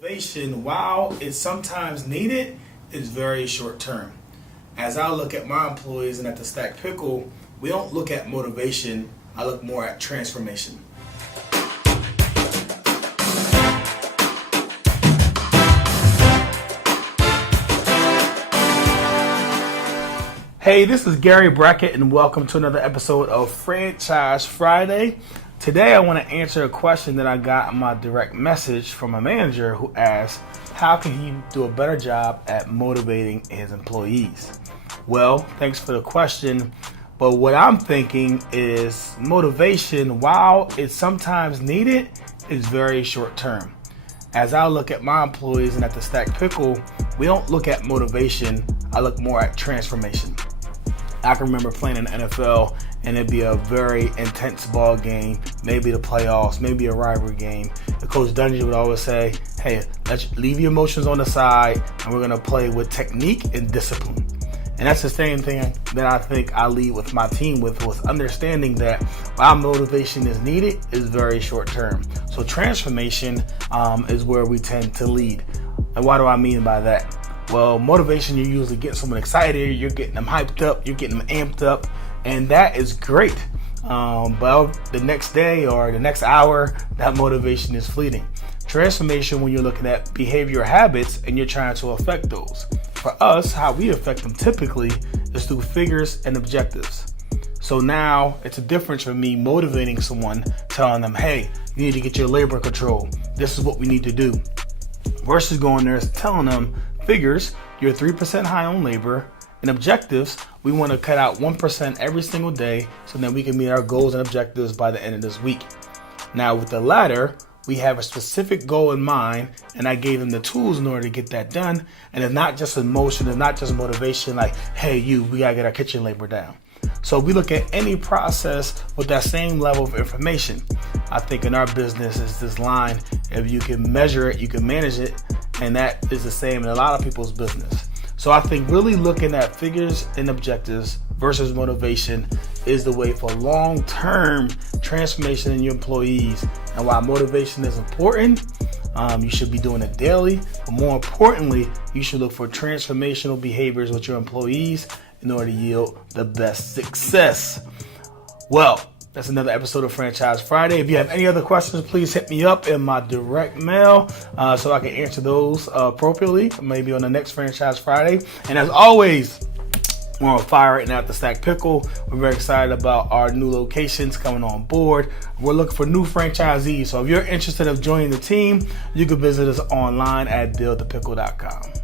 Motivation, while it's sometimes needed, is very short term. As I look at my employees and at the Stack Pickle, we don't look at motivation, I look more at transformation. Hey, this is Gary Brackett and welcome to another episode of Franchise Friday. Today I want to answer a question that I got in my direct message from a manager who asked, how can he do a better job at motivating his employees? Well, thanks for the question, but what I'm thinking is motivation, while it's sometimes needed, is very short term. As I look at my employees and at the Stack Pickle, we don't look at motivation, I look more at transformation. I can remember playing in the NFL and it'd be a very intense ball game, maybe the playoffs, maybe a rivalry game. The coach Dungy would always say, hey, let's leave your emotions on the side and we're gonna play with technique and discipline. And that's the same thing that I think I lead with my team with understanding that while motivation is needed, is very short term. So transformation is where we tend to lead. And what do I mean by that? Well, motivation, you usually get someone excited, you're getting them hyped up, you're getting them amped up, and that is great. But the next day or the next hour, that motivation is fleeting. Transformation, when you're looking at behavioral habits and you're trying to affect those. For us, how we affect them typically is through figures and objectives. So now it's a difference for me motivating someone, telling them, hey, you need to get your labor in control. This is what we need to do. Versus going there and telling them, figures, you're 3% high on labor, and objectives, we want to cut out 1% every single day so that we can meet our goals and objectives by the end of this week. Now with the latter, we have a specific goal in mind, and I gave them the tools in order to get that done. And it's not just emotion, it's not just motivation like, hey, we gotta get our kitchen labor down. So we look at any process with that same level of information. I think in our business is this line, if you can measure it, you can manage it, and that is the same in a lot of people's business. So I think really looking at figures and objectives versus motivation is the way for long-term transformation in your employees. And while motivation is important, you should be doing it daily, but more importantly, you should look for transformational behaviors with your employees in order to yield the best success. Well, that's another episode of Franchise Friday. If you have any other questions, please hit me up in my direct mail so I can answer those appropriately, maybe on the next Franchise Friday. And as always, we're on fire right now at the Stack Pickle. We're very excited about our new locations coming on board. We're looking for new franchisees. So if you're interested in joining the team, you can visit us online at buildthepickle.com.